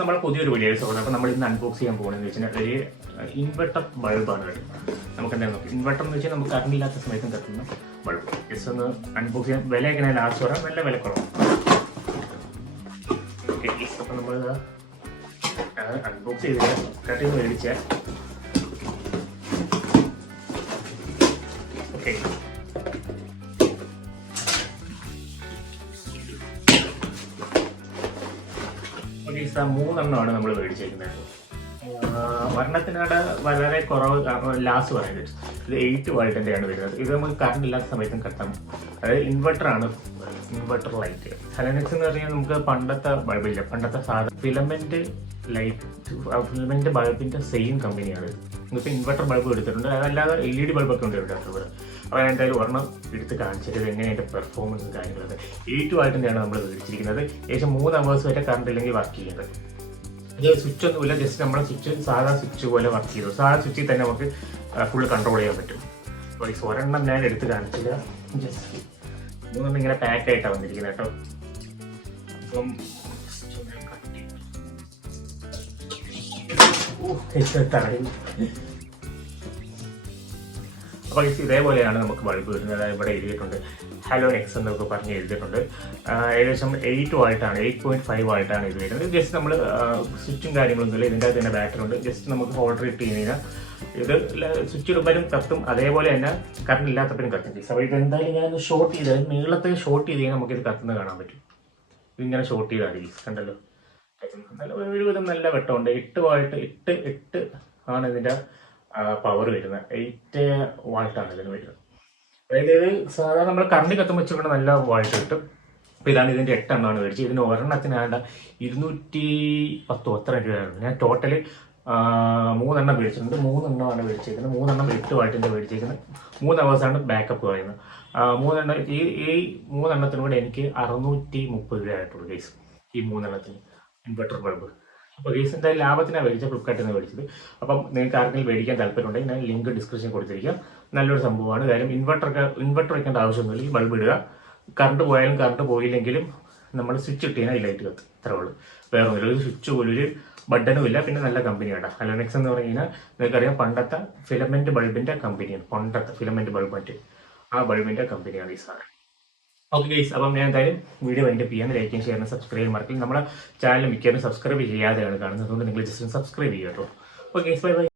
നമ്മുടെ പുതിയൊരു വീഡിയോ സുഹൃത്ത് അപ്പോൾ നമ്മൾ ഇന്ന് അൺബോക്സ് ചെയ്യാൻ പോകുന്നത് വെച്ചാൽ ഒരു ഇൻവെർട്ടർ ബൾബാണ് വരുന്നത്. നമുക്ക് എന്താ നോക്കാം. ഇൻവെർട്ടർ എന്ന് വെച്ചാൽ നമുക്ക് കറണ്ടില്ലാത്ത സമയത്തും കത്തുന്ന ബൾബ് ജസ്റ്റ് ഒന്ന് അൺബോക്സ് ചെയ്യാൻ വില എങ്ങനെ ലാസ്റ്റ് വരാം. നല്ല വില കുറവ് അപ്പം നമ്മൾ അൺബോക്സ് ചെയ്ത് മേടിച്ച. ഓക്കെ സാർ മൂന്നെണ്ണമാണ് നമ്മൾ മേടിച്ചേക്കുന്നത്. വർണത്തിനാട് വളരെ കുറവ് കാരണം ലാസ്റ്റ് പറയുന്നത് ഇത് എയ്റ്റ് വോൾട്ടിന്റെ ആണ് വരുന്നത്. ഇത് നമുക്ക് കറണ്ട് ഇല്ലാത്ത സമയത്തും കത്താം അതായത് ഇൻവെർട്ടറാണ് ഇൻവെർട്ടർ ലൈറ്റ് ഹലനെക്സ് എന്ന് പറഞ്ഞാൽ നമുക്ക് പണ്ടത്തെ ബൾബില്ല പണ്ടത്തെ സാധനം. ഫിലമെന്റ് ലൈറ്റ് ഫിലമെന്റ് ബൾബിന്റെ സെയിം കമ്പനിയാണ് നിങ്ങൾക്ക് ഇൻവെർട്ടർ ബൾബ് എടുത്തിട്ടുണ്ട്. അതല്ലാതെ എൽ ഇ ഡി ബൾബൊക്കെ ഉണ്ട് ഇവിടെ. ഇവിടെ അപ്പോൾ എന്തായാലും ഒരെണ്ണം എടുത്ത് കാണിച്ചിട്ട് എങ്ങനെ അതിന്റെ പെർഫോമൻസും കാര്യങ്ങളൊക്കെ. എയ്റ്റ് വാൾട്ടിന്റെയാണ് നമ്മൾ മേടിച്ചിരിക്കുന്നത് ഏകദേശം മൂന്ന് അവേഴ്സ് വരെ കറണ്ട് ഇല്ലെങ്കിൽ വർക്ക് ചെയ്യുന്നത്. ഇത് സ്വിച്ച് ഒന്നുമില്ല ജസ്റ്റ് നമ്മുടെ സ്വിച്ച് സാധാ സ്വിച്ച് പോലെ വർക്ക് ചെയ്തു സാധാ സ്വിച്ചിൽ തന്നെ നമുക്ക് ഫുൾ കൺട്രോൾ ചെയ്യാൻ പറ്റും അപ്പോൾ ഈ ഒരെണ്ണം ഞാൻ എടുത്ത് കാണിച്ചില്ല ജസ്റ്റ് മൂന്നെണ്ണം ഇങ്ങനെ പാക്ക് ആയിട്ടാണ് വന്നിരിക്കുന്നത് കേട്ടോ അപ്പം cut ചെയ്യാം. അപ്പോൾ ഇത് ഇതേപോലെയാണ് നമുക്ക് ബൾബ് വരുന്നത്. ഇവിടെ എഴുതിയിട്ടുണ്ട്. ഹലോ എക്സ് എന്നൊക്കെ പറഞ്ഞ് എഴുതിയിട്ടുണ്ട്. ഏകദേശം എയ്റ്റ് വാൾട്ടാണ് എയ്റ്റ് പോയിന്റ് ഫൈവ് വാൾട്ടാണ് ഇത് വരുന്നത്. ജസ്റ്റ് നമ്മൾ സ്വിച്ചും കാര്യങ്ങളൊന്നുമില്ല ഇതിന്റെ അകത്ത് തന്നെ ബാറ്ററി ഉണ്ട്. ജസ്റ്റ് നമുക്ക് ഹോൾഡർ ഇട്ട് കഴിഞ്ഞാൽ ഇത് സ്വിച്ച് ഇടുമ്പോഴും കത്തും അതേപോലെ തന്നെ കറണ്ട് ഇല്ലാത്തപ്പോഴും കത്തും ചെയ്യും അപ്പോൾ ഇത് എന്തായാലും ഞാൻ ഷോർട്ട് ചെയ്ത് നീളത്തിൽ ഷോർട്ട് ചെയ്ത് കഴിഞ്ഞാൽ നമുക്കിത് കത്തുന്നത് കാണാൻ പറ്റും. ഇതിങ്ങനെ ഷോർട്ട് ചെയ്താൽ മതി കണ്ടല്ലോ? നല്ല ഒരുവിധം നല്ല വെട്ടമുണ്ട്. എട്ട് വാൾട്ട് എട്ട് എട്ട് ആണ് ഇതിന്റെ പവർ വരുന്നത് എയ്റ്റ് വാൾട്ടാണ് ഇതിന് വരുന്നത്. അതായത് ഇത് സാധാരണ നമ്മൾ കറണ്ട് കത്തും വെച്ചുകൊണ്ട് നല്ല വാൾട്ട് കിട്ടും. അപ്പോൾ ഇതാണ് ഇതിന്റെ എട്ടെണ്ണമാണ് മേടിച്ചത്. ഇതിന് ഒരെണ്ണത്തിനാണ്ട് ഇരുന്നൂറ്റി പത്തോ അത്ര രൂപയാണ് ഞാൻ ടോട്ടൽ മൂന്നെണ്ണം മേടിച്ചിട്ടുണ്ട്. മൂന്നെണ്ണമാണ് മേടിച്ചേക്കുന്നത് മൂന്നെണ്ണം എട്ട് വാൾട്ടിന്റെ മേടിച്ചേക്കുന്നത് മൂന്ന് അവേഴ്സാണ് ബാക്കപ്പ് പറയുന്നത് മൂന്നെണ്ണം ഈ ഈ മൂന്നെണ്ണത്തിനൂടെ എനിക്ക് അറുന്നൂറ്റി മുപ്പത് രൂപ ആയിട്ടുള്ളൂ കേസ് ഈ മൂന്നെണ്ണത്തിന്. ഇൻവെർട്ടർ ബൾബ് അപ്പോൾ റീസെന്റായി ലാഭത്തിനാണ് മേടിച്ചത് ഫ്ലിപ്കാർട്ടിൽ മേടിച്ചത്. അപ്പം നിങ്ങൾക്ക് ആർക്കെങ്കിലും മേടിക്കാൻ താല്പര്യമുണ്ടെങ്കിൽ ഞാൻ ലിങ്ക് ഡിസ്ക്രിപ്ഷൻ കൊടുത്തിരിക്കാം. നല്ലൊരു സംഭവമാണ്. കാര്യം ഇൻവെർട്ടർ ഇൻവെർട്ടർ വയ്ക്കേണ്ട ആവശ്യമൊന്നുമില്ല. ഈ ബൾബ് ഇടുക. കറണ്ട് പോയാലും കറണ്ട് പോയില്ലെങ്കിലും നമ്മൾ സ്വിച്ച് ഇട്ട് കഴിഞ്ഞാൽ ലൈറ്റ് കത്തും. ഇത്രേ ഉള്ളൂ. വേറെ ഒന്നുമില്ല ഒരു സ്വിച്ച് പോലും ഒരു ബട്ടനും ഇല്ല. പിന്നെ നല്ല കമ്പനിയാണ് അലോനെക്സ് എന്ന് പറഞ്ഞു കഴിഞ്ഞാൽ നിങ്ങൾക്കറിയാം പണ്ടത്തെ ഫിലമെന്റ് ബൾബിന്റെ കമ്പനിയാണ് പണ്ടത്തെ ഫിലമെന്റ് ബൾബ് മറ്റ്. ആ ബൾബിന്റെ കമ്പനിയാണ് ഈ സാധനം. ഓക്കെ ഗൈസ് അപ്പം ഞാൻ എന്തായാലും വീഡിയോ അതിന്റെ ചെയ്യാൻ ലൈക്കും ഷെയറിനും സബ്സ്ക്രൈബ് മാർക്കിൽ നമ്മുടെ ചാനൽ മിക്കവാറും സബ്സ്ക്രൈബ് ചെയ്യാതെയാണ് കാണുന്നത്. അതുകൊണ്ട് നിങ്ങൾ ജസ്റ്റ് സബ്സ്ക്രൈബ് ചെയ്യുക കേട്ടോ. Okay guys bye bye